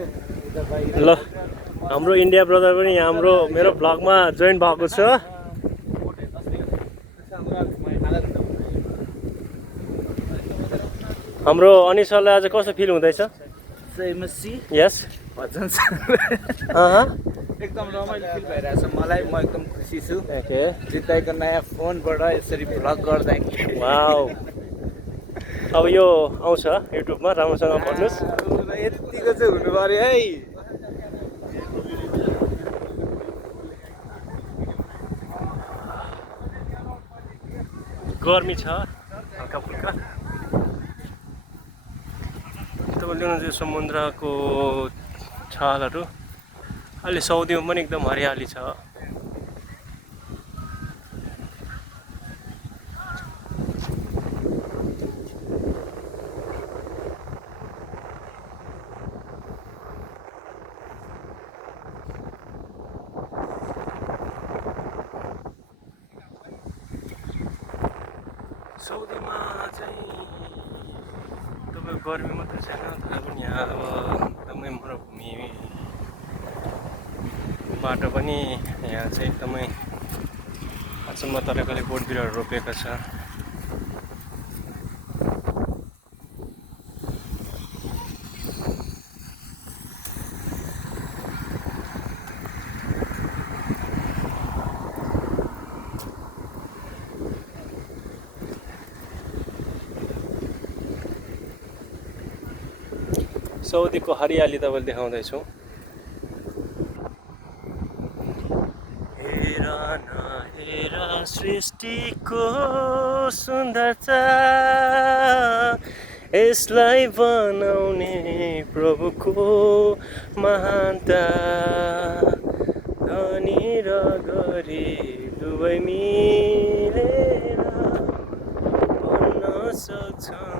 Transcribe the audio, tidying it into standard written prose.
ल हाम्रो India brother पनि यहाँ मेरो भ्लगमा जोइन भएको छ। हाम्रो अनिसलाई आज कस्तो फिल हुँदैछ? यस एकदम रमाइलो फिल भइरहेछ मलाई। म एकदम खुसी छु जित्दाईको नयाँ फोनबाट यसरी भ्लग गर्दाखेरि। वाउ, अब यो आउँछ युट्युबमा, राम्रोसँग भन्नुहोस्। यतिको चाहिँ हुनु पर्यो है। गर्मी छ हल्का फुल्का। तपाईँले देख्नुहुन्छ समुद्रको छालहरू। अहिले साउदीमा पनि एकदम हरियाली छ। साउदीमा चाहिँ तपाईँको गर्मी मात्रै छैन, तर पनि यहाँ अब एकदमै मरुभूमि बाटो पनि यहाँ चाहिँ एकदमै अचम्म तरिकाले बोट बिरुवाहरू रोपेको छ। साउदीको हरियाली तपाईँले देखाउँदैछु। हेर न हेर सृष्टिको सुन्दरता, यसलाई बनाउने प्रभुको महानता। धनी र गरिब दुवै मिलेर भन्न सक्छौँ